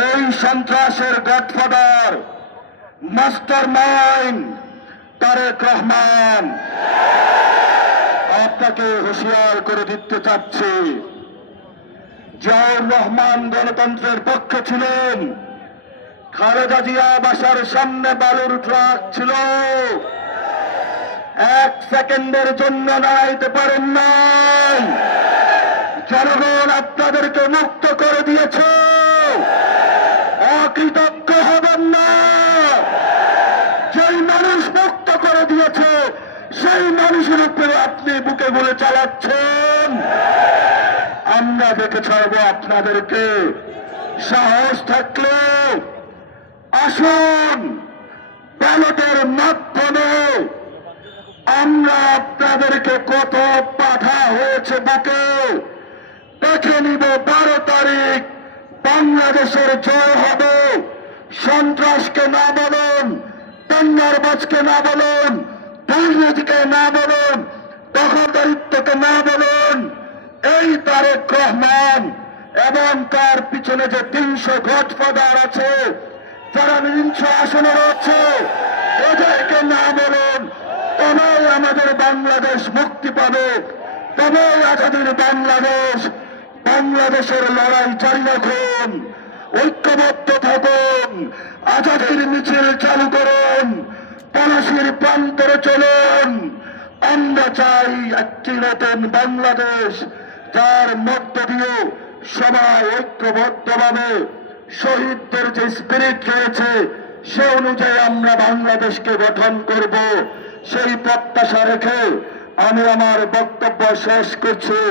এই সন্ত্রাসের godfather mastermind Tarique Rahman. আপনাকে হুঁশিয়ার করে দিতে চাচ্ছি, জিয়াউর রহমান গণতন্ত্রের পক্ষে ছিলেন, খালেদা জিয়া বাসার সামনে বালুর ট্রাক ছিল, এক সেকেন্ডের জন্য দাঁড়াইতে পারেন নাই। জনগণ আপনাদেরকে মুক্ত করে দিয়েছে, অকৃতজ্ঞ হবেন না। যেই মানুষ মুক্ত করে দিয়েছে সেই মানুষের উপরে আপনি বুকে গুলি চালাচ্ছেন। আমরা দেখে ছাড়বো আপনাদেরকে। সাহস থাকলে আসুন, ব্যালটের মাধ্যমে আমরা আপনাদেরকে কত বাধা হয়েছে বুকে দেখে নিব। 12 তারিখ বাংলাদেশের জয় হবে। সন্ত্রাসকে না বলুন, টেন্ডারবাজকে না বলুন, দুর্নীতিকে না বলুন, দখলদারিত্বকে না বলুন। এই তারেক রহমান এবং তার পিছনে যে 300 গডফাদার আছে, যারা 300 আসনে রয়েছে, এদেরকে না বলুন। তবেই আমাদের বাংলাদেশ মুক্তি পাবে, তবেই আজাদের বাংলাদেশ। বাংলাদেশের লড়াই জারি রাখুন, ঐক্যবদ্ধ থাকুন, আজাদের মিছিল চালু করুন, পলাশির প্রান্তরে চলুন। আমরা চাই একটি নতুন বাংলাদেশ, যার মধ্য দিয়ে সবাই ঐক্যবদ্ধভাবে শহীদদের যে স্পিরিট রয়েছে সে অনুযায়ী আমরা বাংলাদেশকে গঠন করব। সেই প্রত্যাশা রেখে আমি আমার বক্তব্য শেষ করছি।